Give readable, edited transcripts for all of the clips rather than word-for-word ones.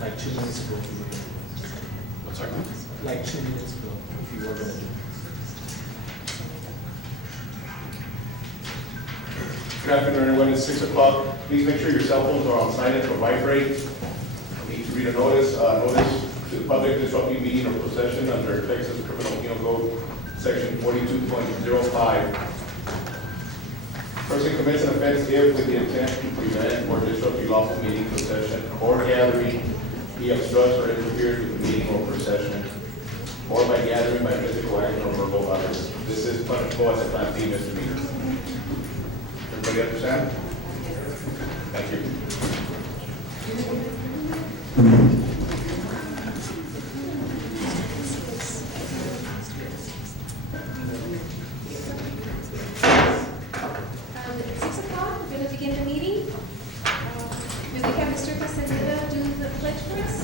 like 2 minutes ago. What's that? Like 2 minutes ago, if you were gonna do. Good afternoon, everyone. It's 6 o'clock. Please make sure your cell phones are on silent or vibrate. I need to read a notice. Notice to the public disrupting meeting or possession under Texas Criminal Penal Code, Section 42.05. Person commits an offense if, with the intent to prevent or disrupt the lawful meeting, possession, or gathering, he obstructs or interferes with the meeting or procession, or by gathering by physical action or verbal utterance. This is punishable as a Class B misdemeanor. Everybody understand? Thank you. At 6 o'clock, we're going to begin the meeting. May we have Mr. Castaneda do the pledge for us?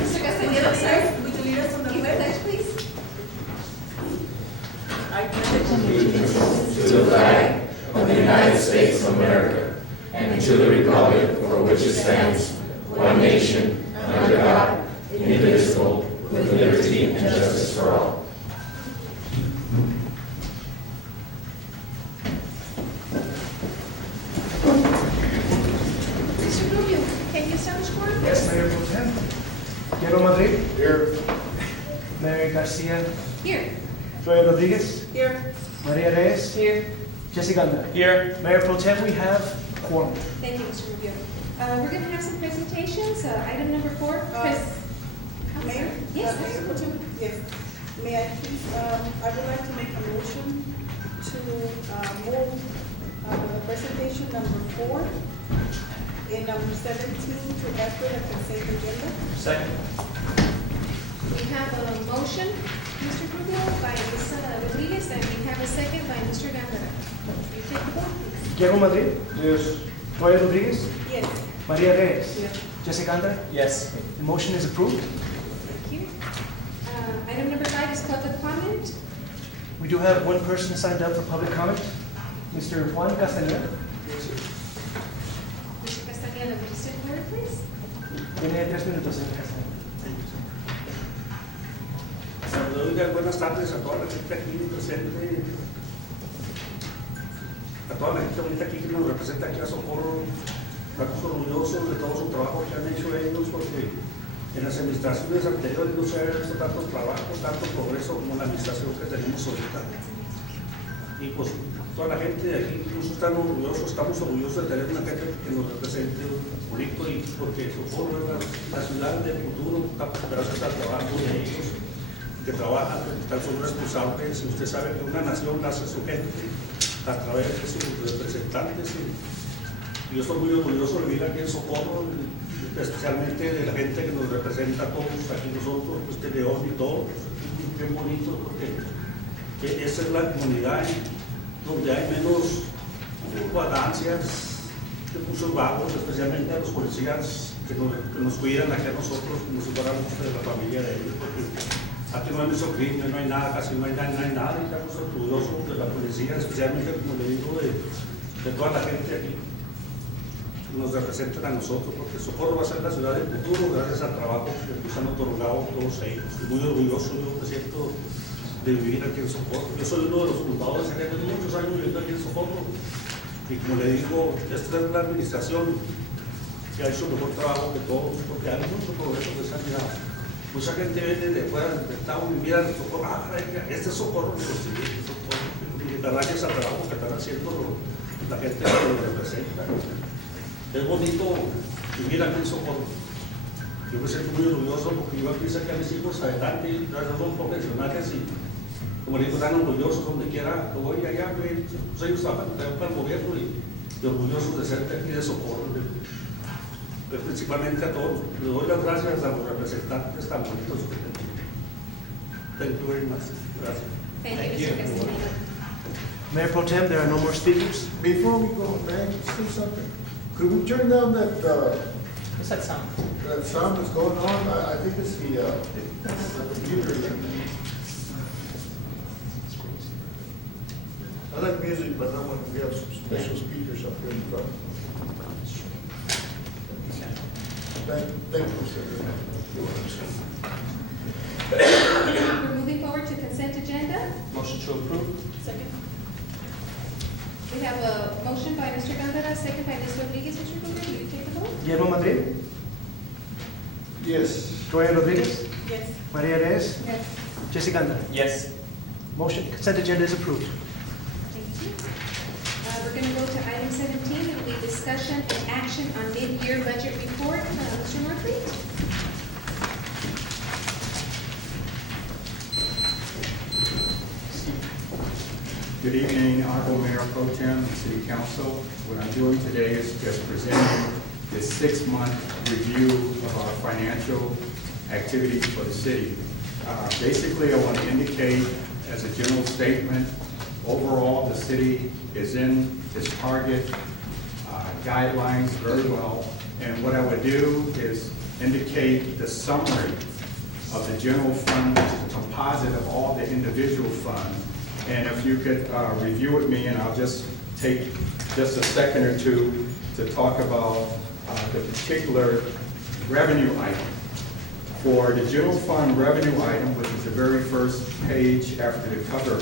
Mr. Castaneda, sir, would you lead us on the pledge, please? I pledge allegiance to the flag of the United States of America and to the republic for which it stands, one nation, under God, indivisible, with liberty and justice for all. Mr. Rubio, can you establish quorum? Yes, Mayor Pro Tem. Diego Madrid, Here. Mary Garcia, Here. Joya Rodriguez, Here. Maria Reyes, Here. Jesse Ganda. Here. Mayor Pro Tem, we have quorum. Thank you, Mr. Rubio. We're going to have some presentations. Item number 4. Mayor? Yes. Yes. May I please, I would like to make a motion to move presentation number 4 and number 17 to after the consent agenda. Second. We have a motion, Mr. Rubio, by Ms. Rodriguez, and we have a second by Mr. Gambara. You take the vote, please. Diego Madrid, Yes. Joya Rodriguez, Yes. Maria Reyes, Yes. Jesse Ganda. Yes. The motion is approved. Thank you. Item number 5 is public comment. We do have one person signed up for public comment, Mr. Juan Castaneda. Mr. Castaneda, would you say the word, please? Tiene 3 minutos, señor Castaneda. Saludos, buenas tardes a toda la gente aquí presente, a toda la gente bonita aquí que nos representa aquí a Socorro. Estamos orgullosos de todo su trabajo que han hecho ellos, porque en las administraciones anteriores no se había visto tanto trabajo, tanto progreso como la administración que tenemos ahorita. Y pues toda la gente de aquí incluso estamos orgullosos de tener una gente que nos represente bonito, y porque Socorro es la ciudad del futuro, gracias al trabajo de ellos que trabajan, que están son responsables. Y usted sabe que una nación nace su gente a través de sus representantes, y yo estoy muy orgulloso de vivir aquí en Socorro, especialmente de la gente que nos representa a todos aquí nosotros, pues de León y todo. Qué bonito, porque que esa es la comunidad donde hay menos vagancias, de muchos vagos, especialmente a los policías que nos cuidan aquí a nosotros como si fuéramos de la familia de ellos, porque aquí no hay mucho crimen, no hay nada, casi no hay nada, y estamos orgullosos de la policía, especialmente, como le digo, de toda la gente aquí que nos representan a nosotros, porque Socorro va a ser la ciudad del futuro gracias al trabajo que nos han otorgado todos ellos. Estoy muy orgulloso, yo me siento de vivir aquí en Socorro. Yo soy uno de los fundadores, tengo muchos años viviendo aquí en Socorro, y como le digo, esta es la administración que ha hecho mejor trabajo que todos, porque hay mucho progreso que se ha mirado. Mucha gente viene de fuera del estado y mira Socorro, este es Socorro, y gracias al trabajo que están haciendo la gente que nos representa. Es bonito vivir aquí en Socorro. Yo me siento muy orgulloso porque yo aquí saqué a mis hijos adelante, y gracias son profesionales, y como le digo, están orgullosos donde quiera que voy allá, pues ellos trabajan para el gobierno, y orgullosos de ser de aquí de Socorro. Pero principalmente a todos, les doy las gracias a los representantes tan bonitos que tenemos. Thank you very much. Gracias. Thank you, Mr. Castaneda. Mayor Pro Tem, there are no more speakers. Before we go, man, say something. Could we turn down that, What's that sound? that sound that's going on? I think it's the computer. I like music, but not when we have some special speakers up here in front. Thank you, Mr. We're moving forward to consent agenda. Motion to approve? Second. We have a motion by Mr. Gondara, second by Ms. Rodriguez. Mr. Rubio, will you take the vote? Guillermo Madrid, Yes. Gloria Rodriguez, Yes. Maria Reyes, Yes. Jesse Ganda. Yes. Motion, consent agenda is approved. Thank you. We're going to go to item 17. It will be discussion and action on mid-year budget report. Mr. Norfleet? Good evening, Honorable Mayor Pro Tem and City Council. What I'm doing today is just presenting the 6-month review of our financial activities for the city. Basically, I want to indicate as a general statement, overall, the city is in its target guidelines very well. And what I would do is indicate the summary of the general fund, which is a composite of all the individual funds. And if you could review with me, and I'll just take just a second or two to talk about the particular revenue item. For the general fund revenue item, which is the very first page after the cover,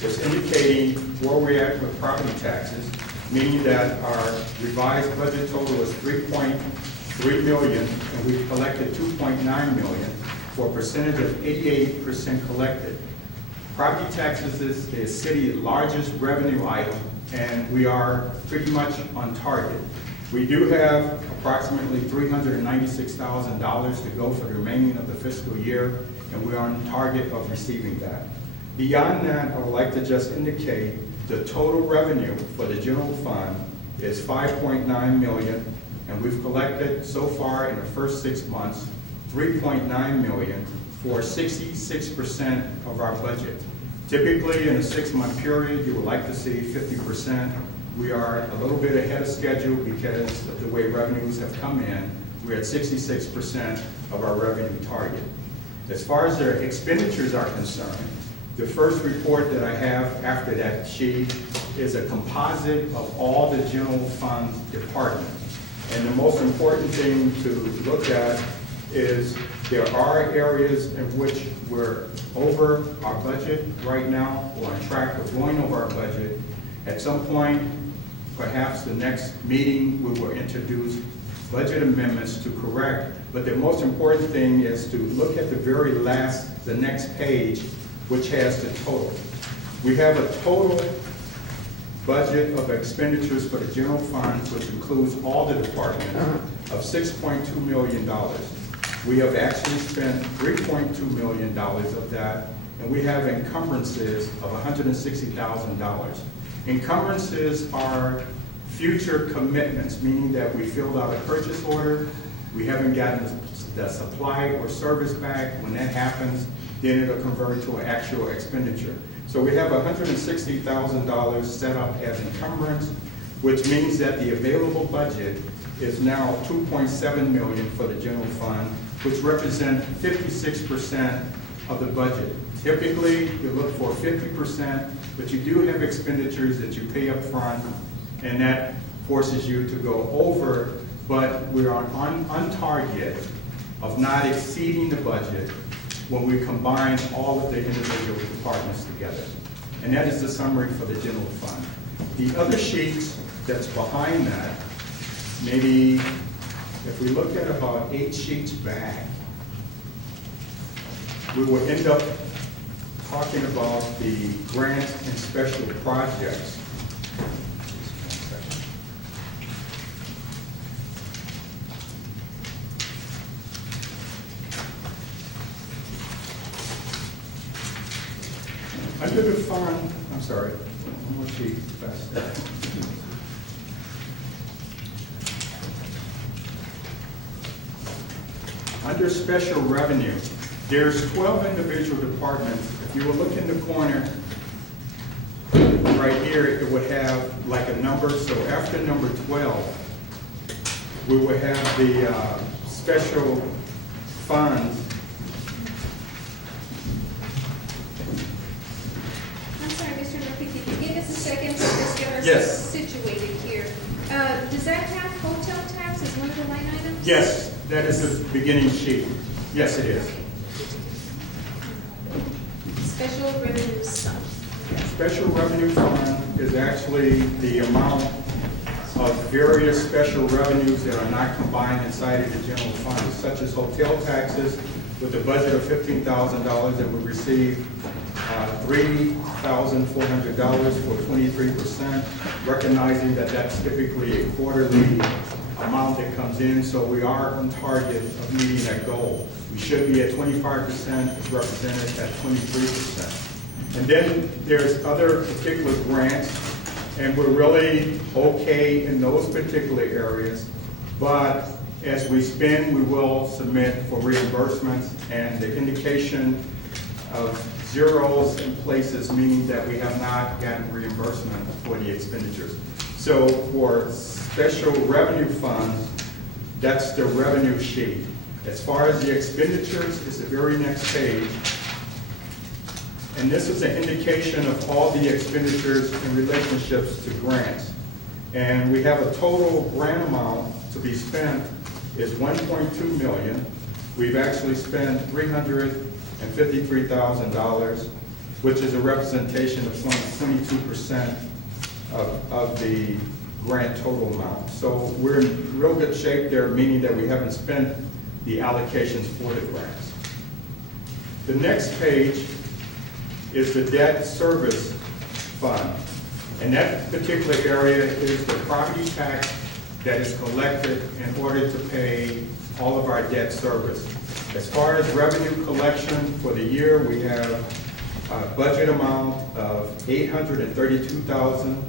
it's indicating where we're at with property taxes, meaning that our revised budget total is $3.3 million, and we've collected $2.9 million for a percentage of 88% collected. Property taxes is the city's largest revenue item, and we are pretty much on target. We do have approximately $396,000 to go for the remaining of the fiscal year, and we're on target of receiving that. Beyond that, I would like to just indicate the total revenue for the general fund is $5.9 million, and we've collected so far in the first 6 months, $3.9 million for 66% of our budget. Typically, in a 6-month period, you would like to see 50%. We are a little bit ahead of schedule because of the way revenues have come in. We're at 66% of our revenue target. As far as their expenditures are concerned, the first report that I have after that sheet is a composite of all the general fund departments. And the most important thing to look at is there are areas in which we're over our budget right now, we're on track of going over our budget. At some point, perhaps the next meeting, we will introduce budget amendments to correct, but the most important thing is to look at the next page, which has the total. We have a total budget of expenditures for the general fund, which includes all the departments, of $6.2 million. We have actually spent $3.2 million of that, and we have encumbrances of $160,000. Encumbrances are future commitments, meaning that we filled out a purchase order, we haven't gotten the supply or service back. When that happens, then it'll convert to an actual expenditure. So we have $160,000 set up as encumbrance, which means that the available budget is now $2.7 million for the general fund, which represents 56% of the budget. Typically, you look for 50%, but you do have expenditures that you pay up front, and that forces you to go over, but we're on target of not exceeding the budget when we combine all of the individual departments together. And that is the summary for the general fund. The other sheets that's behind that, maybe if we look at about 8 sheets back, we will end up talking about the grants and special projects. Under the fund, I'm sorry, one more sheet faster. Under special revenue, there's 12 individual departments. If you will look in the corner, right here, it would have like a number. So after number 12, we would have the special funds. I'm sorry, Mr. Murphy, can you give us a second to just get ourselves Yes. situated here? Does that have hotel tax as one of the line items? Yes, That is the beginning sheet. Yes, it is. Special revenue sum. Special revenue fund is actually the amount of various special revenues that are not combined inside of the general fund, such as hotel taxes with a budget of $15,000 that would receive $3,400 for 23%, recognizing that that's typically a quarterly amount that comes in, so we are on target of meeting that goal. We should be at 25%, it's represented at 23%. And then there's other particular grants, and we're really okay in those particular areas, but as we spend, we will submit for reimbursements, and the indication of zeros in places meaning that we have not gotten reimbursement for the expenditures. So for special revenue funds, that's the revenue sheet. As far as the expenditures, it's the very next page. And this is an indication of all the expenditures in relationships to grants. And we have a total grant amount to be spent is $1.2 million. We've actually spent $353,000, which is a representation of 22% of the grant total amount. So we're in real good shape there, meaning that we haven't spent the allocations for the grants. The next page is the debt service fund. And that particular area is the property tax that is collected in order to pay all of our debt service. As far as revenue collection for the year, we have a budget amount of $832,000.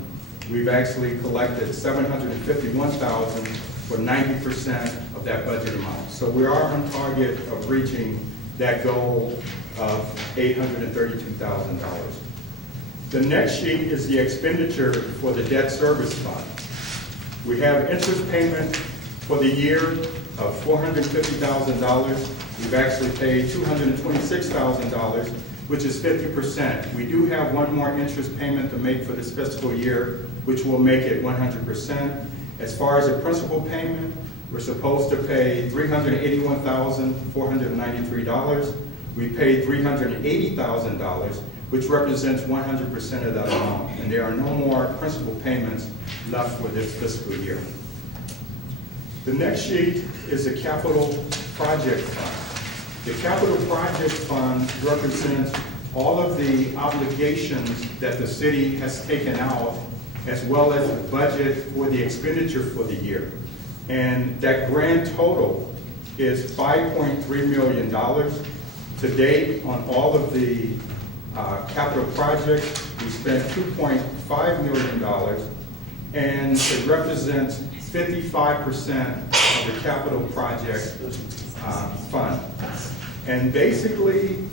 We've actually collected $751,000 for 90% of that budget amount. So we are on target of reaching that goal of $832,000. The next sheet is the expenditure for the debt service fund. We have interest payment for the year of $450,000. We've actually paid $226,000, which is 50%. We do have one more interest payment to make for this fiscal year, which will make it 100%. As far as the principal payment, we're supposed to pay $381,493. We paid $380,000, which represents 100% of that amount. And there are no more principal payments left for this fiscal year. The next sheet is the capital project fund. The capital project fund represents all of the obligations that the city has taken out, as well as the budget for the expenditure for the year. And that grand total is $5.3 million. To date, on all of the capital projects, we spent $2.5 million, and it represents 55% of the capital project fund. And basically,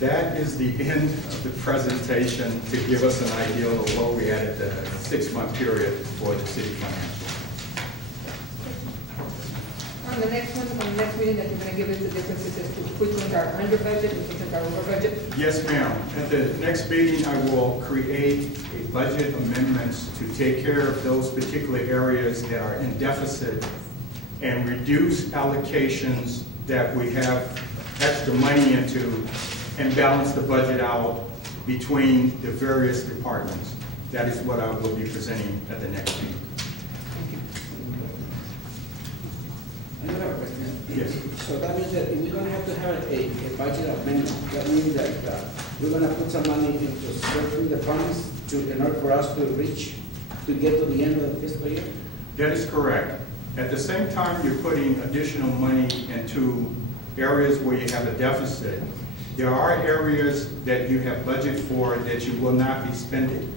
that is the end of the presentation to give us an idea of where we are at the 6-month period for the city financial. On the next one, on the next meeting, that you're going to give us the differences as to which ones are under budget and which ones are over budget? Yes, ma'am. At the next meeting, I will create a budget amendments to take care of those particular areas that are in deficit and reduce allocations that we have extra money into and balance the budget out between the various departments. That is what I will be presenting at the next meeting. I have a question. Yes. So that means that if we're gonna have to have a budget amendment, that means that we're gonna put some money into certain departments in order for us to get to the end of the fiscal year? That is correct. At the same time, you're putting additional money into areas where you have a deficit. There are areas that you have budget for that you will not be spending.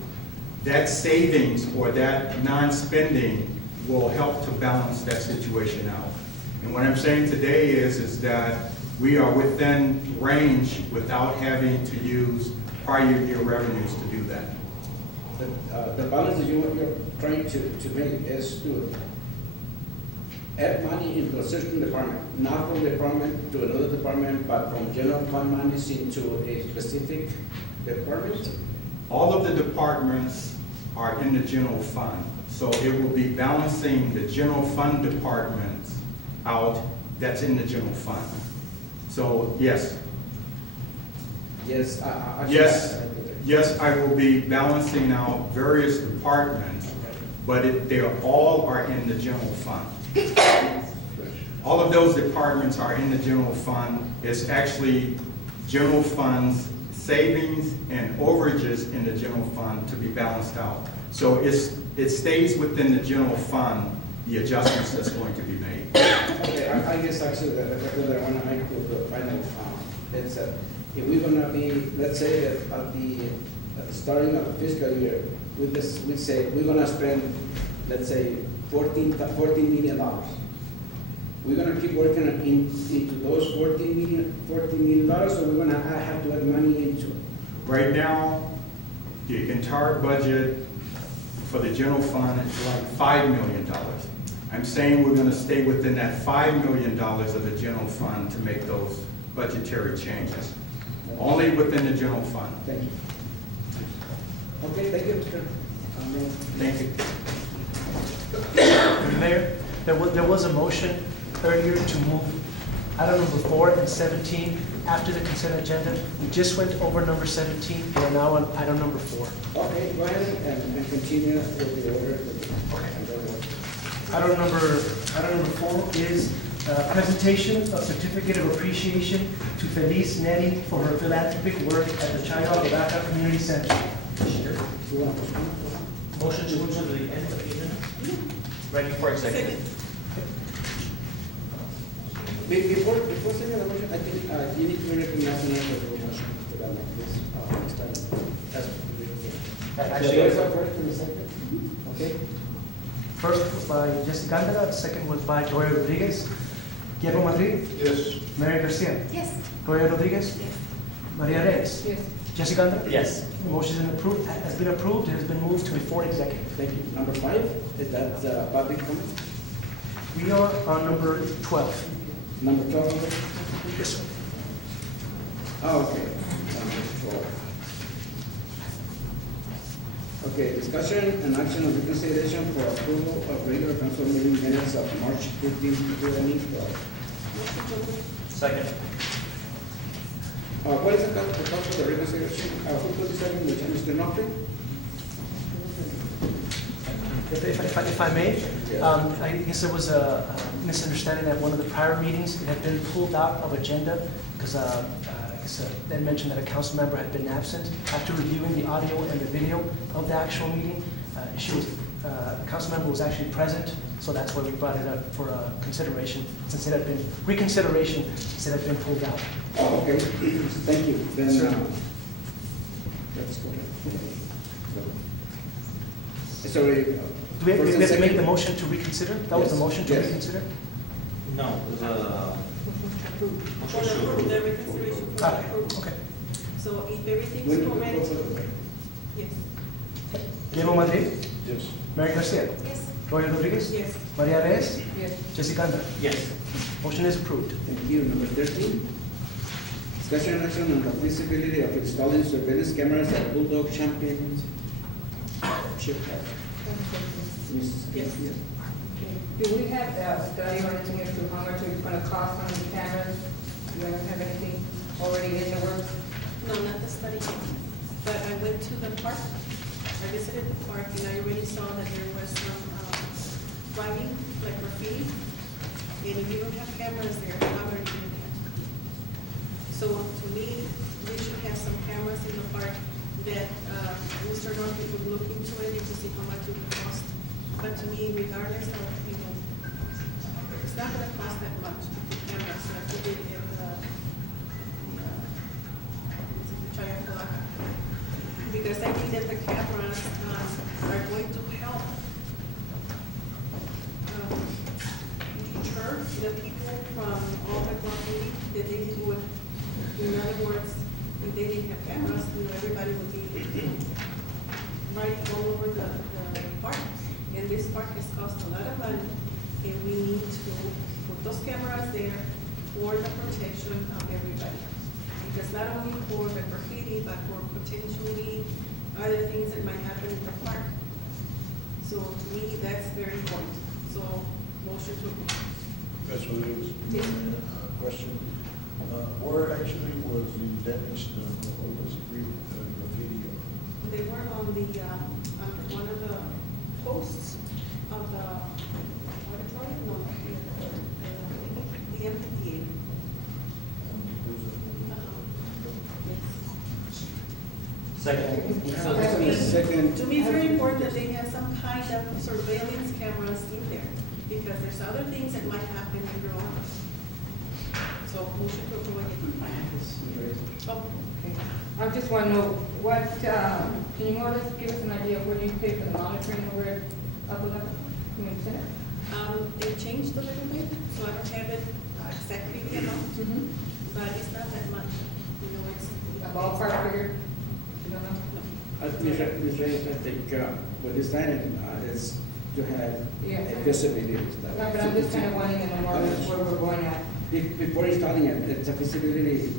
That savings or that non-spending will help to balance that situation out. And what I'm saying today is that we are within range without having to use prior year revenues to do that. The balance that you're trying to make is to add money into a certain department, not from department to another department, but from general fund monies into a specific department? All of the departments are in the general fund. So it will be balancing the general fund departments out that's in the general fund. So, yes, Yes, yes, I will be balancing out various departments, but they all are in the general fund. All of those departments are in the general fund. It's actually general funds, savings and overages in the general fund to be balanced out. So it stays within the general fund, the adjustments that's going to be made. Okay, I guess actually that I want to make the final, it's if we're gonna be, let's say that at the starting of the fiscal year, we say we're gonna spend, let's say, $14 million. We're gonna keep working into those $14 million, so we're gonna have to add money into it. Right now, the entire budget for the general fund is like $5 million. I'm saying we're gonna stay within that $5 million of the general fund to make those budgetary changes. Only within the general fund. Thank you. Okay, thank you, Mr. Thank you. Mayor, there was a motion earlier to move item number 4 and 17 after the consent agenda. We just went over number 17, we are now on item number 4. Okay, go ahead and continue with the order. Item number 4 is presentation of certificate of appreciation to Feliz Neri for her philanthropic work at the China Baca Community Center. Motion to move to the end of the agenda? Ready for executive? Before saying the motion, I think you need to recognize the number of the motion to develop this. Actually, There's a first and a second. Okay. First was by Jessica Gandara, second was by Gloria Rodriguez. Guillermo Madrid, Yes. Mary Garcia, Yes. Gloria Rodriguez, Maria Reyes, Yes. Jessica Gandara. yes. The motion has been approved, it has been moved to before executive. Thank you. Number 5, is that public comment? We are on number 12. Number 12? Yes, sir. Oh, okay. Number 12. Okay, discussion and action on reconsideration for approval of regular council meeting minutes of March 15, 2012. Second. What is the cost of the reconsideration? Who put this in, Mr. Knopfler? If I may, Yes. I guess there was a misunderstanding at one of the prior meetings. It had been pulled out of agenda because I guess Ed mentioned that a council member had been absent. After reviewing the audio and the video of the actual meeting, the council member was actually present, so that's why we brought it up for consideration, since it had been, reconsideration, since it had been pulled out. Oh, okay. Thank you. Then, Sir. let's go ahead. Sorry. Do we have to make the motion to reconsider? That was the Yes. motion to Yes. reconsider? No, it was a motion to For approve. the reconsideration. for Okay, approval. okay. So if everything's correct, yes. Guillermo Madrid, Yes. Mary Garcia, Yes. Gloria Rodriguez, Yes. Maria Reyes, Yes. Jessica Gandara. Yes. Motion is approved. Thank you. Number 13. Discussion and action on the feasibility of installing surveillance cameras at Bulldog Championship. Yes. Do we have a study or anything as to how much it's gonna cost on the cameras? Do you have anything already in the works? No, not the study yet. But I went to the park, I visited the park, and I already saw that there was some writing, like graffiti. And if you don't have cameras there, how are you gonna get? So to me, we should have some cameras in the park that Mr. Norby would look into it to see how much it would cost. But to me, regardless of, it's not gonna cost that much to put cameras like we did in the Chayapalaka. Because I think that the cameras are going to help deter the people from all the graffiti that they do it. In other words, if they didn't have cameras, everybody would be riding all over the park. And this park has cost a lot of money, and we need to put those cameras there for the protection of everybody. Because not only for the graffiti, but for potentially other things that might happen in the park. So to me, that's very important. So, motion to approve. That's what it was. Question, where actually was the damage done, or was it graffiti? They were on the, under one of the posts of the auditorium, no, the amphitheater. Second. Second. To me, it's very important that they have some kind of surveillance cameras in there, because there's other things that might happen later on. So, motion to approve again. Oh, I just want to know what, can you more or less give us an idea of what you pay for the monitoring over up with community center? They changed a little bit, so I don't have it exactly the amount, but it's not that much. You know, it's A ballpark figure? You don't know? Ms. Reyes, I think what is done is to have Yeah. a visibility No, study. but I'm just kind of wanting to know more or less where we're going at. Before installing it, it's a feasibility,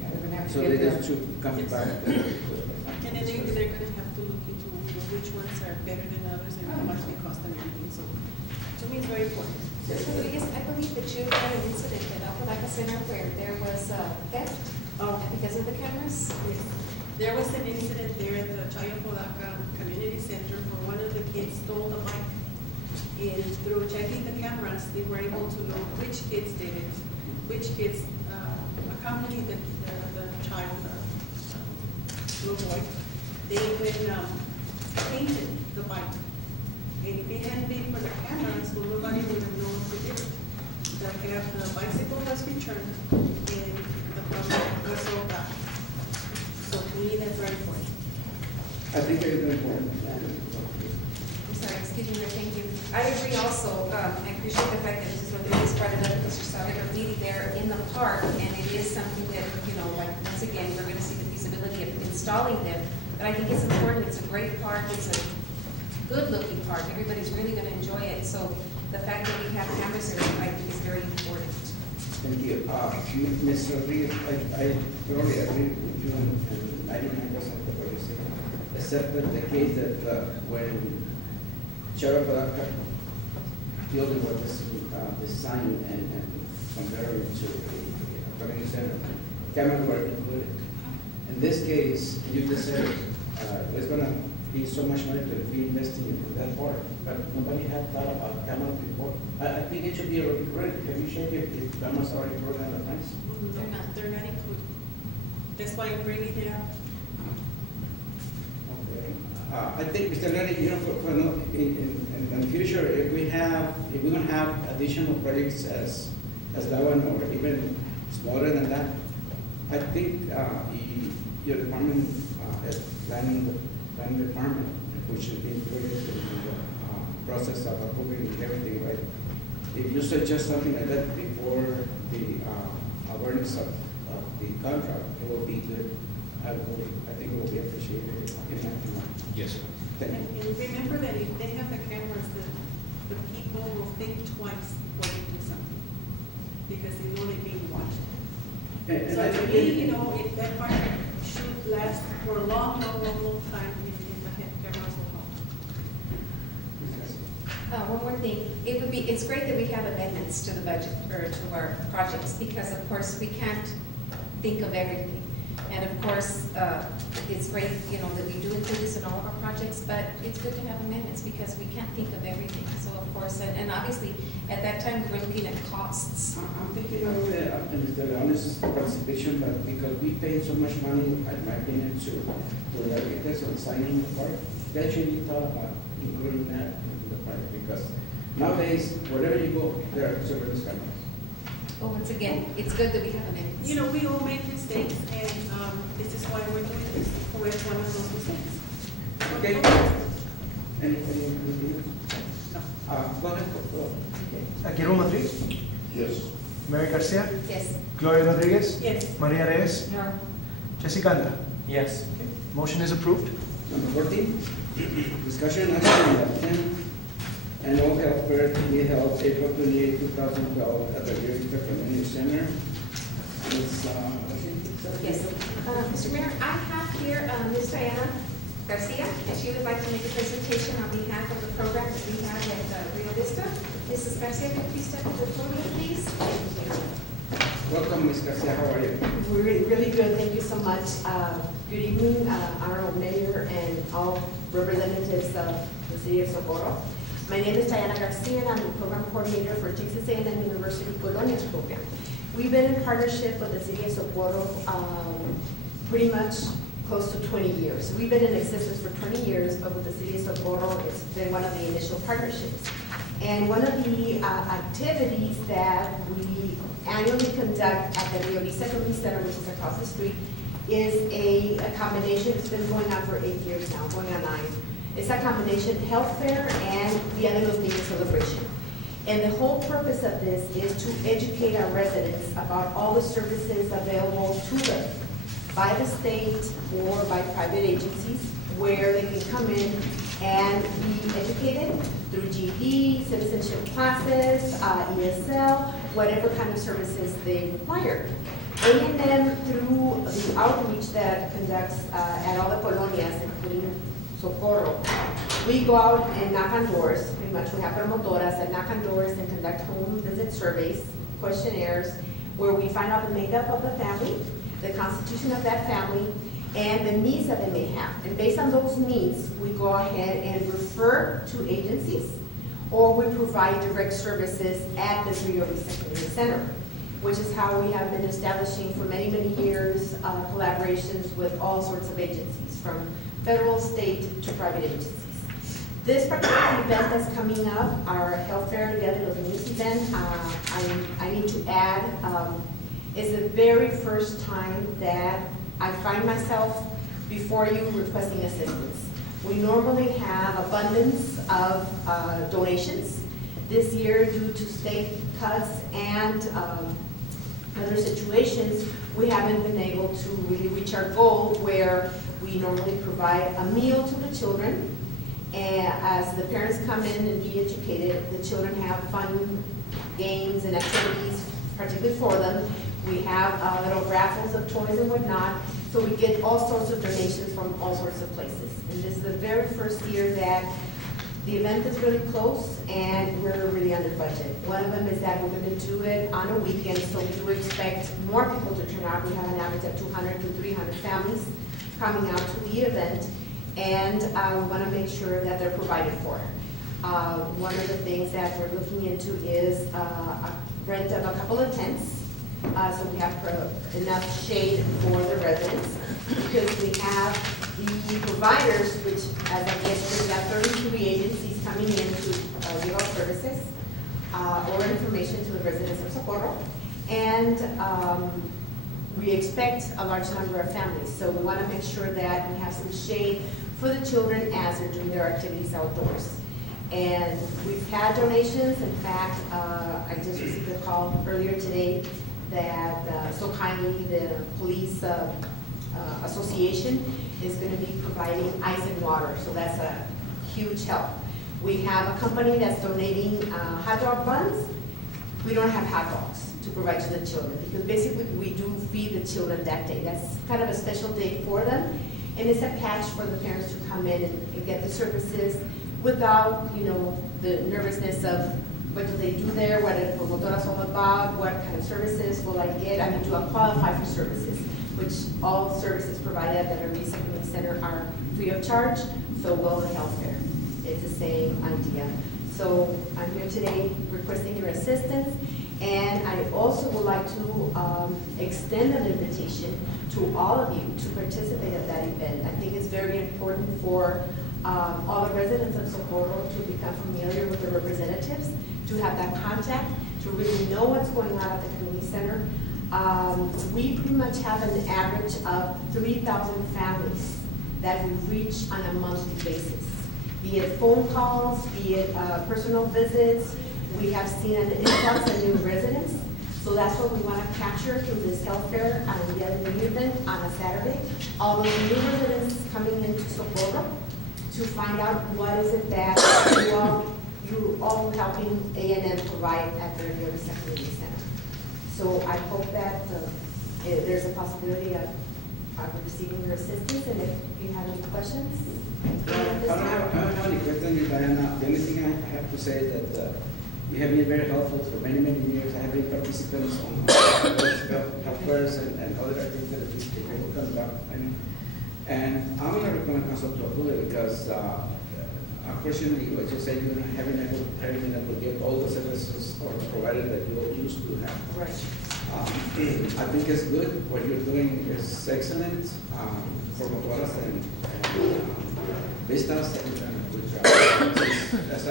Yeah, we're gonna have to so get they there. just to come back. And then they're gonna have to look into which ones are better than others and how much they cost and everything, so to me, it's very important. Mr. Rodriguez, I believe that you had an incident at Apalaca Center where there was theft because of the cameras. Yes. There was an incident there at the Chayapolaca Community Center where one of the kids stole the bike. And through checking the cameras, they were able to know which kids did it, which kids accompanied the child, little boy. They even painted the bike. And if it hadn't been for the cameras, well, nobody would have known who did it. The bicycle was returned and the problem was sold back. So to me, that's very important. I think it is important. I'm sorry, excuse me, thank you. I agree also, I appreciate the fact that Mrs. Rodriguez brought it up because you saw the graffiti there in the park, and it is something that, you know, like, once again, we're gonna see the feasibility of installing them. But I think it's important, it's a great park, it's a good-looking park, everybody's really gonna enjoy it. So the fact that we have cameras there, I think is very important. Thank you. Ms. Rodriguez, I totally agree with you and 99% of what you say, except that the case that when Chayapolaca building was designed and compared to the community center, cameras were included. In this case, you just said it's going to be so much money to be investing in that part, but nobody had thought about cameras before. I think it should be already included. Have you checked if cameras are included in the price? They're not included. That's why I'm bringing it up. Okay. I think, Mr. Lenny, you know, in the future, if we're gonna have additional projects as that one, or even smaller than that, I think your department, planning department, which should be included in the process of approving everything, right? If you suggest something like that before the awareness of the contract, it will be good. I think it will be appreciated in that tomorrow. Yes, sir. Thank you. And remember that if they have the cameras, the people will think twice before they do something, because they know they're being watched. And So I to think me, you know, if that part should last for a long time, if the cameras will help. One more thing, it's great that we have amendments to the budget, or to our projects, because of course, we can't think of everything. And of course, it's great, you know, that we do include this in all of our projects, but it's good to have amendments because we can't think of everything. So of course, and obviously, at that time, we were looking at costs. I'm thinking of Mr. Leonis' participation, but because we pay so much money, in my opinion, to the architects on signing the part, they should be thought about including that in the part, because nowadays, wherever you go, there are surveillance cameras. Well, once again, it's good that we have amendments. You know, we all make mistakes, and this is why we're doing this, to correct one of those mistakes. Okay. Anything else? Go ahead. Guillermo Madrid, Yes. Mary Garcia, Yes. Gloria Rodriguez, Yes. Maria Reyes, No. Jessica Andra. Yes. Motion is approved. Number 14, discussion action on the 10th annual health fair to be held April 28, 2012 at the Rio Vista Community Center. Yes. Mr. Mayor, I have here Ms. Diana Garcia, and she would like to make a presentation on behalf of the program that we have at Rio Vista. Mrs. Garcia, could you please step to the podium, please? Welcome, Ms. Garcia, how are you? We're really good, thank you so much. Good evening, Honorable Mayor and all representatives of the City of Socorro. My name is Diana Garcia, and I'm the Program Coordinator for Texas A&M University Colonias Program. We've been in partnership with the City of Socorro pretty much close to 20 years. We've been in existence for 20 years, but with the City of Socorro, it's been one of the initial partnerships. And one of the activities that we annually conduct at the Rio Vista Community Center, which is across the street, is a combination. It's been going on for 8 years now, going on 9. It's a combination health fair and Dia de los Niños celebration. And the whole purpose of this is to educate our residents about all the services available to them by the state or by private agencies, where they can come in and be educated through GED, citizenship classes, ESL, whatever kind of services they require. A&M, through the outreach that conducts at all the colonias, including Socorro, we go out and knock on doors. Pretty much we have promotoras that knock on doors and conduct home visit surveys, questionnaires, where we find out the makeup of the family, the constitution of that family, and the needs that they may have. And based on those needs, we go ahead and refer to agencies, or we provide direct services at the Rio Vista Community Center, which is how we have been establishing for many, many years collaborations with all sorts of agencies, from federal, state, to private agencies. This particular event that's coming up, our health fair, Dia de los Niños event, I need to add, is the very first time that I find myself before you requesting assistance. We normally have abundance of donations. This year, due to state cuts and other situations, we haven't been able to really reach our goal, where we normally provide a meal to the children. And as the parents come in and be educated, the children have fun games and activities, particularly for them. We have little raffles of toys and whatnot. So we get all sorts of donations from all sorts of places. And this is the very first year that the event is really close and we're really under budget. One of them is that we're going to do it on a weekend, so we do expect more people to turn out. We have an average of 200 to 300 families coming out to the event, and we want to make sure that they're provided for. One of the things that we're looking into is a rent of a couple of tents. So we have enough shade for the residents, because we have the providers, which, as I guess, we have 33 agencies coming in to give out services or information to the residents of Socorro. And we expect a large number of families. So we want to make sure that we have some shade for the children as they're doing their activities outdoors. And we've had donations. In fact, I just received a call earlier today that so kindly the police association is going to be providing ice and water, so that's a huge help. We have a company that's donating hot dog buns. We don't have hot dogs to provide to the children, because basically we do feed the children that day. That's kind of a special day for them, and it's a catch for the parents to come in and get the services without, you know, the nervousness of what do they do there, what are promotoras all about, what kind of services will I get. I mean, do I qualify for services, which all services provided at the Rio Vista Community Center are free of charge, so will the health fair. It's the same idea. So I'm here today requesting your assistance, and I also would like to extend an invitation to all of you to participate at that event. I think it's very important for all the residents of Socorro to become familiar with the representatives, to have that contact, to really know what's going on at the community center. We pretty much have an average of 3,000 families that we reach on a monthly basis, be it phone calls, be it personal visits. We have seen an influx of new residents, so that's what we want to capture through this health fair on the other event on a Saturday. All those new residents coming into Socorro to find out what is it that you all helping A&M provide at the Rio Vista Community Center. So I hope that there's a possibility of receiving your assistance, and if you have any questions. I don't have any questions, Diana. The only thing I have to say is that You have been very helpful for many, many years. I have been participants on health fairs and other activities that you take a look at that. And I'm gonna recommend council to approve it because, unfortunately, what you say, you're not having been able to get all the services or provided that you used to have. Right. I think it's good. What you're doing is excellent for Motoras and Vistas. Have done a good job. As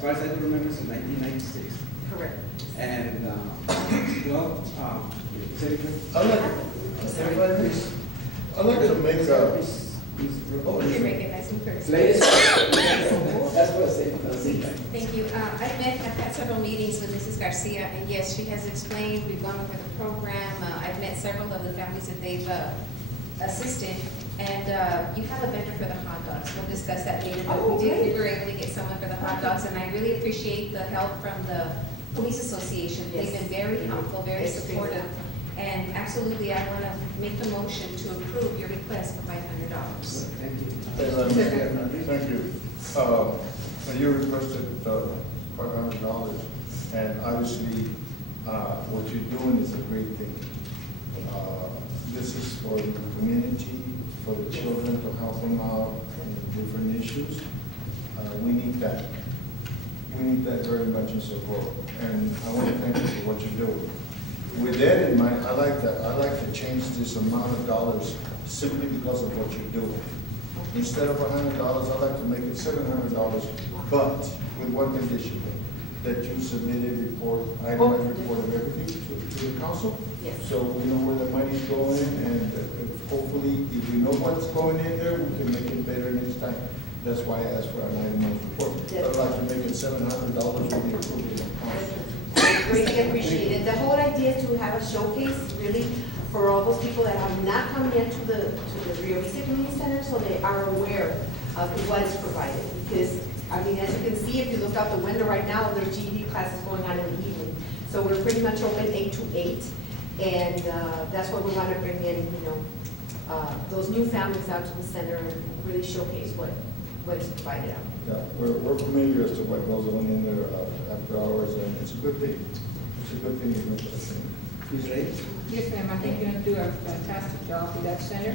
far as I can remember, since 1996. Correct. And, well, I'd like to make a, You're recognizing first. Ladies, that's what I said. Thank you. I've had several meetings with Mrs. Garcia, and yes, she has explained, we've gone over the program. I've met several of the families that they've assisted, and you have a vendor for the hot dogs. We'll discuss that later, but Oh, we were able to get someone for the hot dogs, and I really appreciate the help from the Police Association. Yes. They've been very helpful, very Extremely. supportive, and absolutely, I want to make the motion to approve your request for $500. Thank you. thank you. You requested $500, and obviously, what you're doing is a great thing. This is for the community, for the children, to help them out in different issues. We need that. We need that very much in support, and I want to thank you for what you're doing. With that in mind, I like that. I like to change this amount of dollars simply because of what you're doing. Instead of $100, I'd like to make it $700, but with one condition, that you submit a report, itemized report of everything to the council. Yes. So we know where the money's going, and hopefully, if we know what's going in there, we can make it better next time. That's why I asked for an itemized report. I'd like to make it $700 with the approval of the council. Greatly appreciated. The whole idea is to have a showcase, really, for all those people that have not come yet to the Rio Vista Community Center, so they are aware of what is provided. Because, I mean, as you can see, if you look out the window right now, there's GED classes going on in the evening. So we're pretty much open 8 to 8, and that's what we want to bring in, those new families out to the center and really showcase what is provided out. Yeah, we're familiar as to what goes on in there after hours, and it's a good thing. It's a good thing you're doing for the thing. Ms. Reyes? Yes, ma'am, I think you're going to do a fantastic job with that center,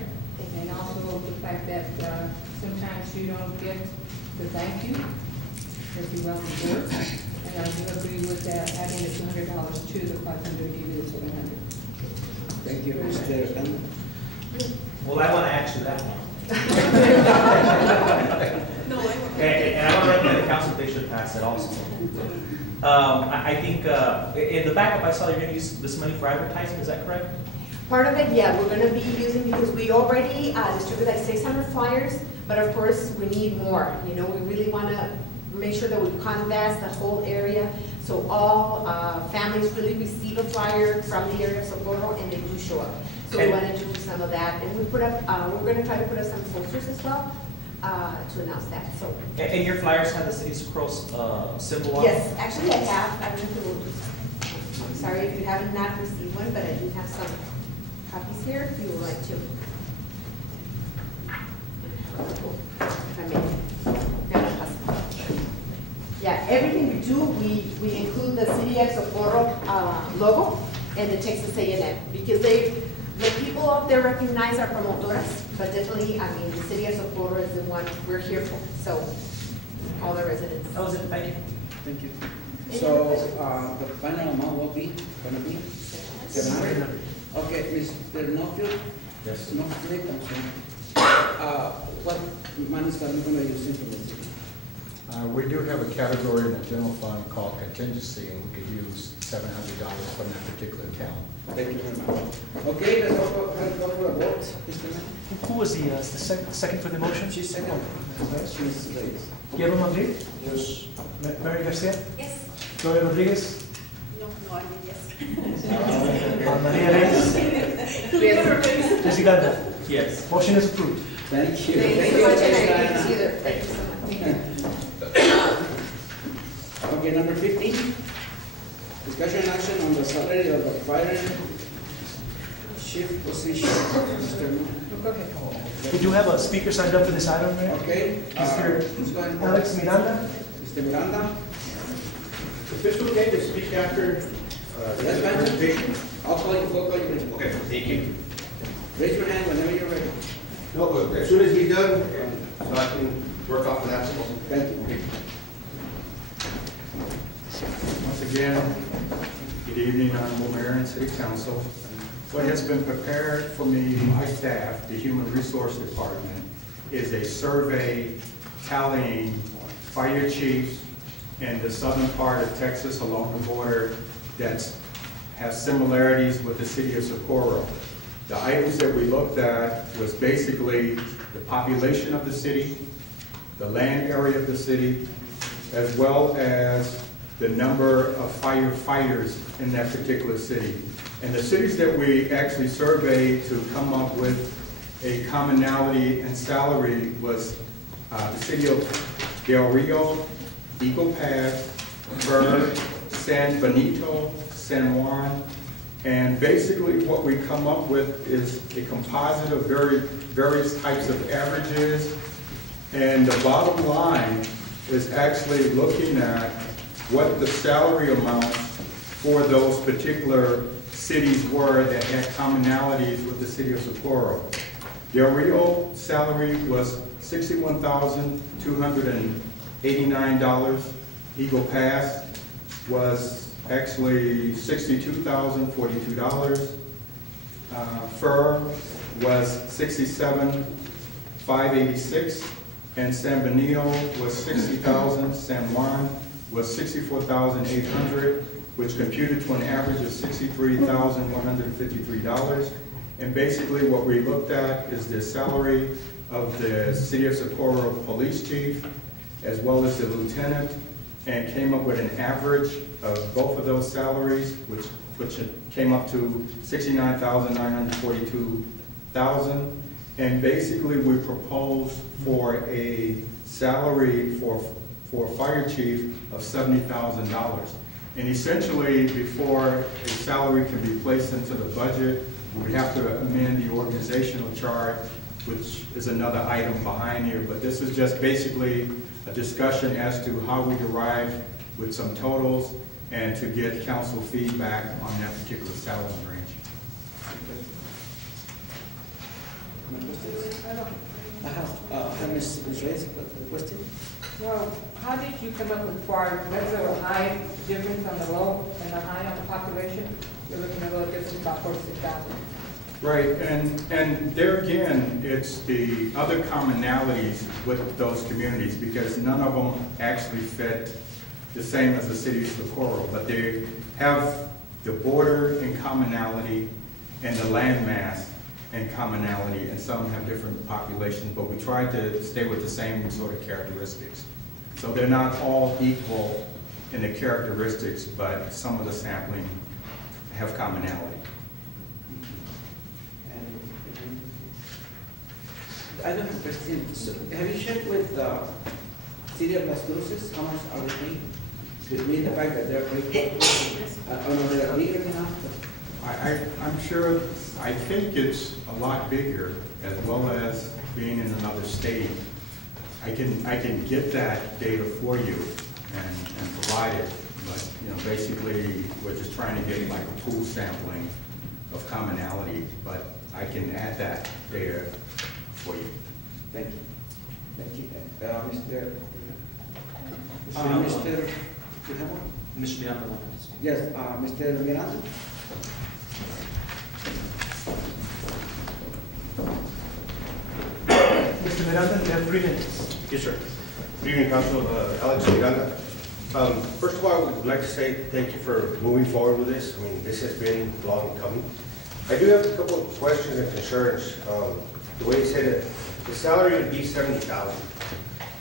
and also the fact that sometimes you don't get the thank you that you well deserve. And I do agree with that, adding the $200 to the 500, give you the 700. Thank you, Mr. Tan. Well, I want to add to that one. No, I don't. And I want to recommend the council, they should pass it also. I think, in the backup, I saw you're going to use this money for advertising, is that correct? Part of it, yeah, we're gonna be using, because we already distributed like 600 flyers, but of course, we need more. We really wanna make sure that we canvass the whole area, so all families really receive a flyer from the area of Socorro, and they do show up. So we wanna do some of that, and we put up, we're gonna try to put up some posters as well, to announce that, so. And your flyers have the city of Socorro's symbol on it? Yes, actually I have, I don't know, I'm sorry if you haven't not received one, but I do have some copies here, if you would like to. If I may. Yeah, everything we do, we include the City of Socorro logo and the Texas A&M, because the people out there recognize our promotoras, but definitely, I mean, the City of Socorro is the one we're here for, so all the residents. That was it, thank you. Thank you. So, the final amount will be, gonna be? 700. Okay, Mr. Norfield? Yes. Norfield, I'm sorry. What money is gonna use from the city? We do have a category in the general fund called contingency, and we could use $700 from that particular account. Thank you very much. Okay, let's go for a vote, Mr. Mayor. Who was the second for the motion? She's second. She's Reyes. Guillermo Madrid? Yes. Mary Garcia? Yes. Joey Rodriguez? No, I mean, yes. Maria Reyes? Yes. Jesse Ganda? Yes. Motion is approved. Thank you. Thank you so much, and I agree with you there. Thank you so much. Okay, number 15. Discussion and action on the salary of the fire chief position. Mr. Mayor. Go ahead. We do have a speaker signed up for this item, Mayor. Okay. Mr. Who's going? Alex Miranda? Mr. Miranda. Is this okay to speak after That's fine. presentation? I'll call you. Okay, thank you. Raise your hand whenever you're ready. No, but as soon as he's done, so I can work off of that. Thank you. Once again, good evening, Honorable Mayor and City Council. What has been prepared for me, my staff, the Human Resource Department, is a survey tallying fire chiefs in the southern part of Texas along the border that has similarities with the city of Socorro. The items that we looked at was basically the population of the city, the land area of the city, as well as the number of firefighters in that particular city. And the cities that we actually surveyed to come up with a commonality and salary was the city of Del Rio, Eagle Pass, Burr, San Benito, San Juan, and basically what we come up with is a composite of various types of averages, and the bottom line is actually looking at what the salary amounts for those particular cities were that had commonalities with the city of Socorro. Del Rio salary was $61,289. Eagle Pass was actually $62,042. Fur was $67,586, and San Benito was $60,000. San Juan was $64,800, which computed to an average of $63,153. And basically what we looked at is the salary of the City of Socorro police chief, as well as the lieutenant, and came up with an average of both of those salaries, which came up to $69,942. And basically we proposed for a salary for fire chief of $70,000. And essentially, before a salary can be placed into the budget, we have to amend the organizational chart, which is another item behind here. But this is just basically a discussion as to how we derive with some totals and to get council feedback on that particular salary range. Ms. Reyes, a question? Well, how did you come up with fire? Was there a high difference on the low and the high on the population? You're looking at a little difference, about 46,000. Right, and there again, it's the other commonalities with those communities, because none of them actually fit the same as the city of Socorro, but they have the border in commonality and the landmass in commonality, and some have different populations, but we try to stay with the same sort of characteristics. So they're not all equal in the characteristics, but some of the sampling have commonality. I don't have a question. So, have you checked with the City of Las Cruces, how much are they paying? Between the fact that they're paying, they're bigger enough? I'm sure, I think it's a lot bigger, as well as being in another state. I can get that data for you and provide it, but, you know, basically, we're just trying to get like a pool sampling of commonality, but I can add that data for you. Thank you. Thank you. Mr. You have one? Mr. Miranda wanted to speak. Yes, Mr. Miranda? Mr. Miranda, you have 3 minutes. Yes, sir. Good evening, Council. Alex Miranda. First of all, I would like to say thank you for moving forward with this. I mean, this has been long coming. I do have a couple of questions and concerns. The way you said it, the salary would be $70,000.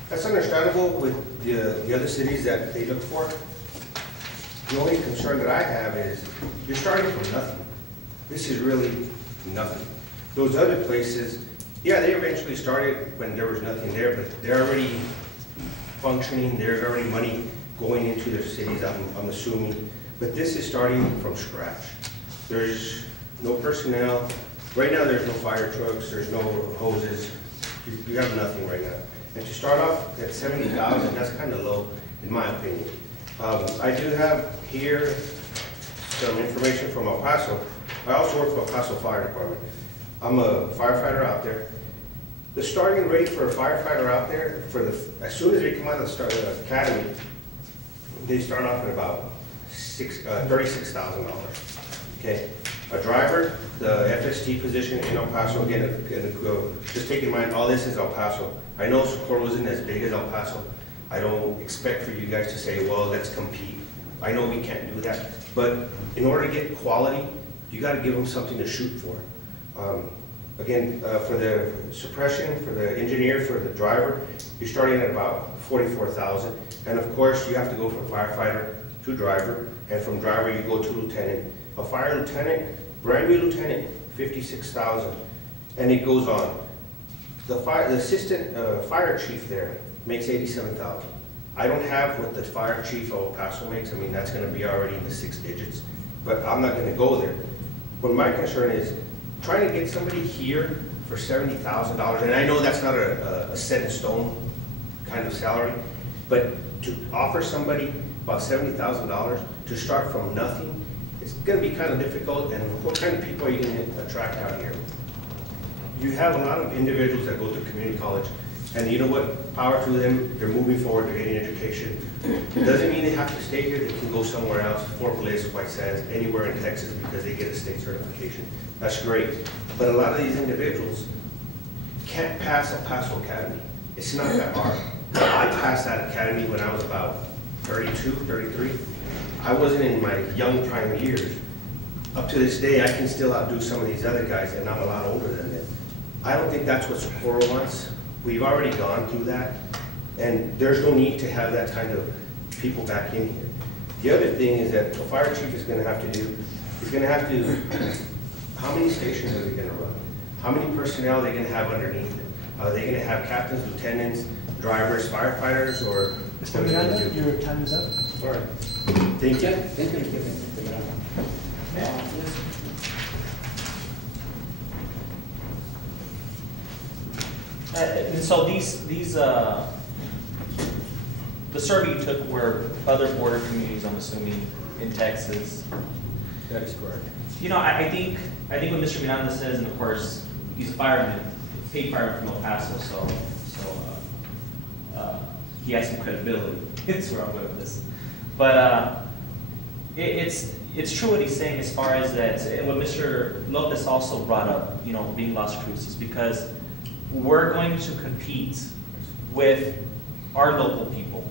That's understandable with the other cities that they look for. The only concern that I have is you're starting from nothing. This is really nothing. Those other places, yeah, they eventually started when there was nothing there, but they're already functioning. There's already money going into their cities, I'm assuming. But this is starting from scratch. There's no personnel. Right now, there's no fire trucks. There's no hoses. You have nothing right now. And to start off at $70,000, that's kind of low, in my opinion. I do have here some information from El Paso. I also work for El Paso Fire Department. I'm a firefighter out there. The starting rate for a firefighter out there, as soon as they come out of the academy, they start off at about $36,000. Okay, a driver, the FST position in El Paso, again, just take in mind, all this is El Paso. I know Socorro isn't as big as El Paso. I don't expect for you guys to say, well, let's compete. I know we can't do that, but in order to get quality, you got to give them something to shoot for. Again, for the suppression, for the engineer, for the driver, you're starting at about 44,000. And of course, you have to go from firefighter to driver, and from driver you go to lieutenant. A fire lieutenant, brand new lieutenant, 56,000, and it goes on. The assistant fire chief there makes 87,000. I don't have what the fire chief of El Paso makes. I mean, that's going to be already in the 6 digits, but I'm not going to go there. But my concern is trying to get somebody here for $70,000, and I know that's not a set in stone kind of salary, but to offer somebody about $70,000 to start from nothing, it's going to be kind of difficult. And what kind of people are you going to attract out here? You have a lot of individuals that go to community college, and you know what? Power to them. They're moving forward. They're getting education. It doesn't mean they have to stay here. They can go somewhere else, Fort Bliss, White Sands, anywhere in Texas, because they get a state certification. That's great. But a lot of these individuals can't pass El Paso Academy. It's not that hard. I passed that academy when I was about 32, 33. I wasn't in my young prime years. Up to this day, I can still outdo some of these other guys, and I'm a lot older than them. I don't think that's what Socorro wants. We've already gone through that, and there's no need to have that kind of people back in here. The other thing is that the fire chief is going to have to do, he's going to have to, how many stations are they going to run? How many personnel are they going to have underneath them? Are they going to have captains, lieutenants, drivers, firefighters, or? Mr. Miranda, your time is up. All right. Thank you. Thank you, Mr. Miranda. And so the survey you took were other border communities, I'm assuming, in Texas. That is correct. You know, I think what Mr. Miranda says, and of course, he's a fireman, paid fireman from El Paso, so he has some credibility. That's where I'm going with this. But it's true what he's saying as far as that, and what Mr. Lopez also brought up, you know, being Las Cruces, because we're going to compete with our local people,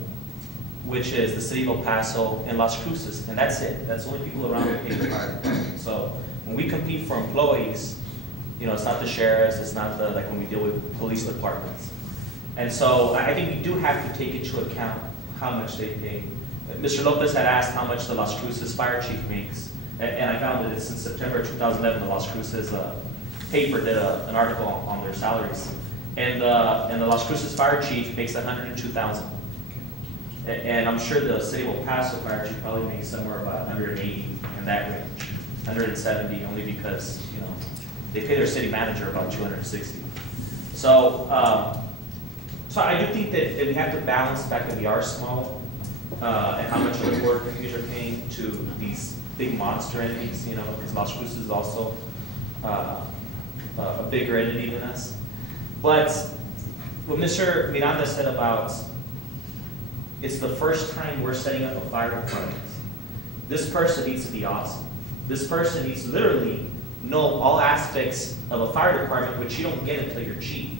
which is the city of El Paso and Las Cruces, and that's it. That's the only people around the paid fire department. So when we compete for employees, you know, it's not the sheriffs, it's not the, like when we deal with police departments. And so I think we do have to take into account how much they pay. Mr. Lopez had asked how much the Las Cruces fire chief makes, and I found that it's in September 2011, the Las Cruces paper did an article on their salaries. And the Las Cruces fire chief makes $102,000. And I'm sure the city of El Paso fire chief probably makes somewhere about 180 in that range, 170, only because, you know, they pay their city manager about 260. So I do think that we have to balance the fact that we are small and how much of the work communities are paying to these big monster entities, you know, because Las Cruces is also a bigger entity than us. But what Mr. Miranda said about it's the first time we're setting up a fire department. This person needs to be awesome. This person needs to literally know all aspects of a fire department, which you don't get until you're chief.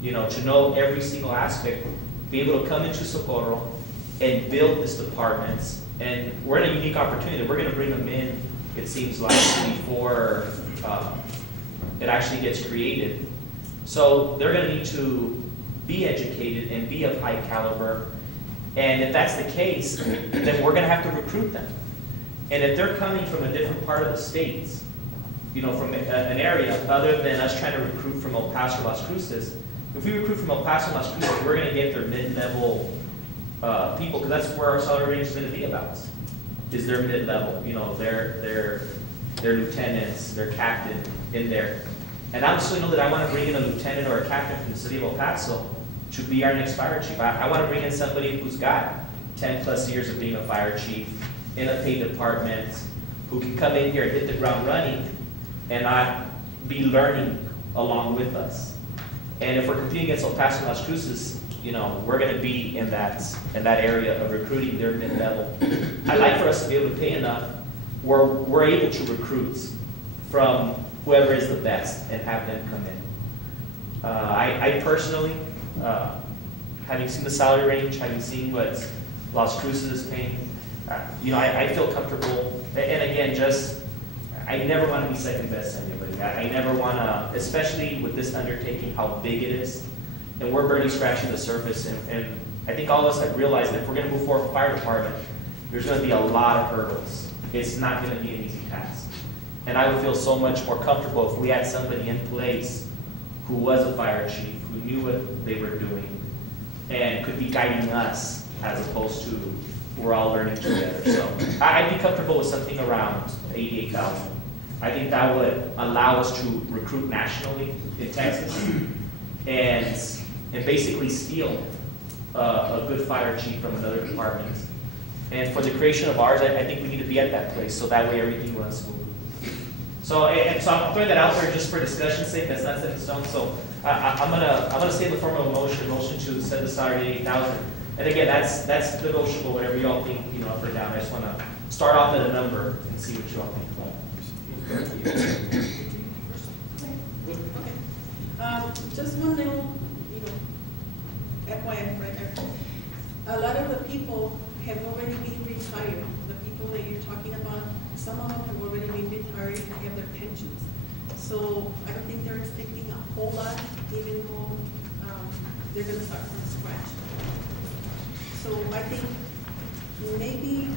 You know, to know every single aspect, be able to come into Socorro and build this department. And we're in a unique opportunity. We're going to bring them in, it seems like, before it actually gets created. So they're going to need to be educated and be of high caliber. And if that's the case, then we're going to have to recruit them. And if they're coming from a different part of the state, you know, from an area other than us trying to recruit from El Paso, Las Cruces, if we recruit from El Paso, Las Cruces, we're going to get their mid-level people, because that's where our salary range is going to be about, is their mid-level, you know, their lieutenants, their captain in there. And I absolutely know that I want to bring in a lieutenant or a captain from the city of El Paso to be our next fire chief. I want to bring in somebody who's got 10+ years of being a fire chief in a paid department, who can come in here and hit the ground running and not be learning along with us. And if we're competing against El Paso and Las Cruces, you know, we're gonna be in that area of recruiting their mid-level. I'd like for us to be able to pay enough where we're able to recruit from whoever is the best and have them come in. I personally, having seen the salary range, having seen what Las Cruces is paying, you know, I feel comfortable. And again, I never want to be second best to anybody. I never want to, especially with this undertaking, how big it is. And we're barely scratching the surface. And I think all of us have realized that if we're going to move forward with the fire department, there's going to be a lot of hurdles. It's not going to be an easy task. And I would feel so much more comfortable if we had somebody in place who was a fire chief, who knew what they were doing, and could be guiding us as opposed to we're all learning together. So I'd be comfortable with something around 88,000. I think that would allow us to recruit nationally in Texas and basically steal a good fire chief from another department. And for the creation of ours, I think we need to be at that place so that way everything runs smoothly. So I'm throwing that out there just for discussion's sake. That's not set in stone. So I'm gonna say in the form of a motion to set the salary at 80,000. And again, that's negotiable, whatever you all think, you know, up or down. I just want to start off at a number and see what you all think about it. Okay. Just one little, you know, FYI right there. A lot of the people have already been retired. The people that you're talking about, some of them have already been retired and have their pensions. So I don't think they're expecting a whole lot, even though they're going to start from scratch. So I think maybe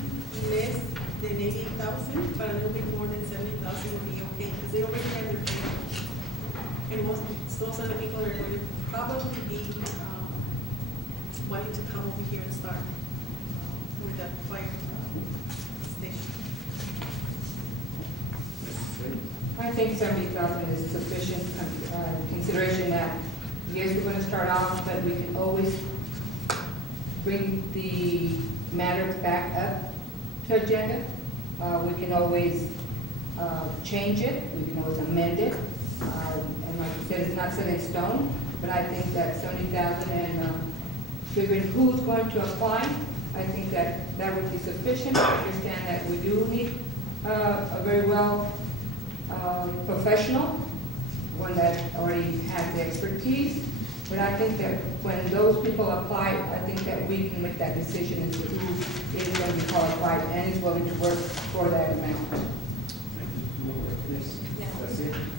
less than 80,000, but a little bit more than 70,000 would be okay, because they already have their pensions. And those are the people that are going to probably be wanting to come over here and start with the fire station. I think 70,000 is sufficient consideration that, yes, we're going to start off, but we can always bring the matter back up to agenda. We can always change it, we can always amend it. And like you said, it's not set in stone, but I think that 70,000 and figuring who's going to apply, I think that would be sufficient. I understand that we do need a very well professional, one that already has the expertise. But I think that when those people apply, I think that we can make that decision as to who is going to be qualified and is willing to work for that amount.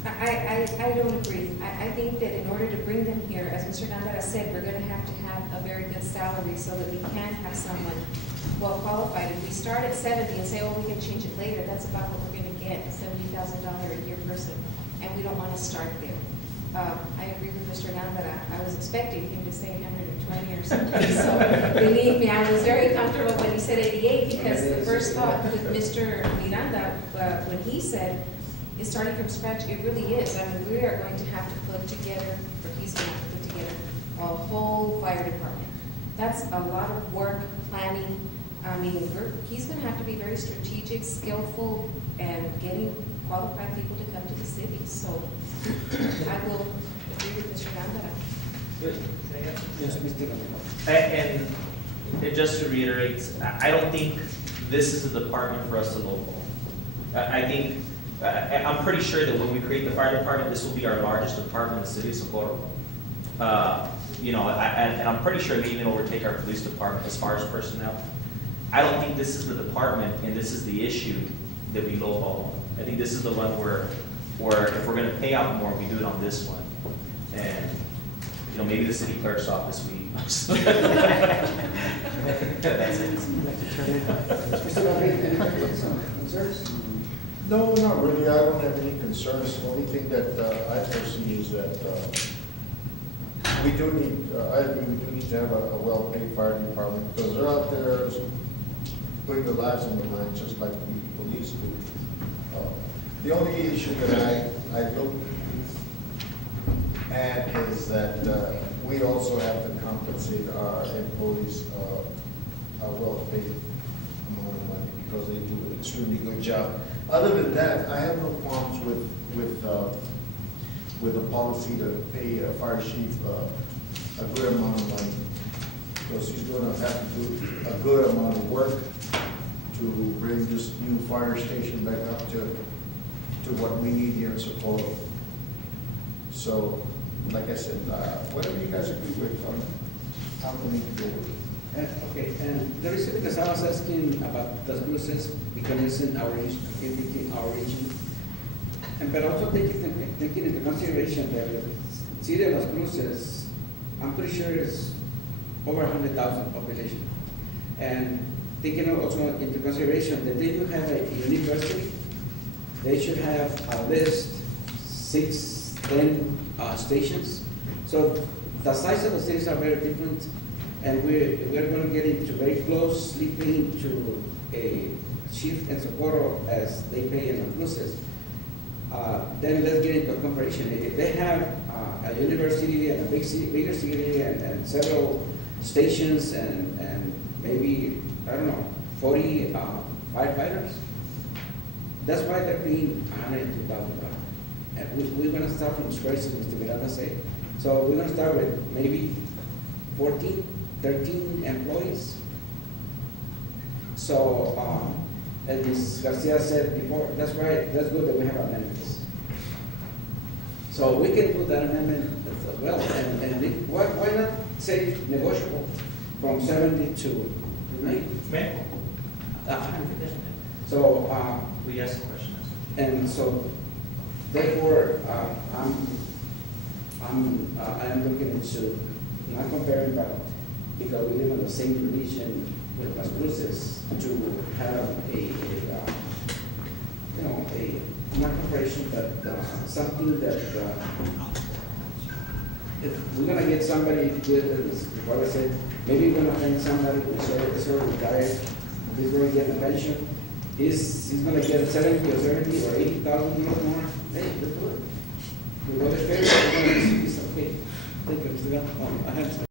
I don't agree. I think that in order to bring them here, as Mr. Gandara said, we're going to have a very good salary so that we can have someone well qualified. If we start at 70 and say, oh, we can change it later, that's about what we're going to get, a $70,000 a year person, and we don't want to start there. I agree with Mr. Gandara. I was expecting him to say 120 or something, so believe me, I was very comfortable when he said 88, because the first thought with Mr. Miranda, when he said, it's starting from scratch, it really is. I mean, we are going to have to put together, or he's going to have to put together, a whole fire department. That's a lot of work, planning. I mean, he's going to have to be very strategic, skillful, and getting qualified people to come to the city. So I will agree with Mr. Gandara. Good. Yes, Mr. And just to reiterate, I don't think this is a department for us to lowball. I think, I'm pretty sure that when we create the fire department, this will be our largest department in the city of Socorro. You know, and I'm pretty sure it may even overtake our police department as far as personnel. I don't think this is the department and this is the issue that we lowball on. I think this is the one where if we're going to pay out more, we do it on this one. And, you know, maybe the city clerk's office, we. That's it. No, not really. I don't have any concerns. The only thing that I foresee is that we do need, I agree, we do need to have a well-paid fire department, because they're out there putting their lives on the line just like the police do. The only issue that I look at is that we also have to compensate our employees well-paid amount of money because they do an extremely good job. Other than that, I have no qualms with the policy to pay a fire chief a good amount of money, because he's gonna have to do a good amount of work to bring this new fire station back up to what we need here in Socorro. So, like I said, whatever you guys agree with, how can we go with it? Okay, and the reason because I was asking about the cruises, because it's in our region, and but also taking into consideration that the city of Las Cruces, I'm pretty sure it's over 100,000 population, and taking also into consideration that they do have a university, they should have at least 6-10 stations. So the size of the cities are very different, and we're going to get into very close sleeping to a shift in Socorro as they pay in the cruises. Then let's get into a comparison. If they have a university and a bigger city and several stations and maybe, I don't know, 40 firefighters, that's why they're paying $102,000. And we're going to start from scratch, as Mr. Miranda said. So we're going to start with maybe 14, 13 employees. So, as Ms. Garcia said before, that's right, that's good that we have amendments. So we can do that amendment as well, and why not say negotiable from 70 to 90? May So, we ask the question? and so, therefore, I am looking into, not comparing, but because we live in the same region with Las Cruces, to have not comparison, but something that, if we're gonna get somebody good, as what I said, maybe we're gonna find somebody who's already retired, he's going to get a pension, he's gonna get 70 or 70 or 80,000 more. Hey, that's good. With other favors, we're gonna be okay. Thank you, Mr. Gal. I have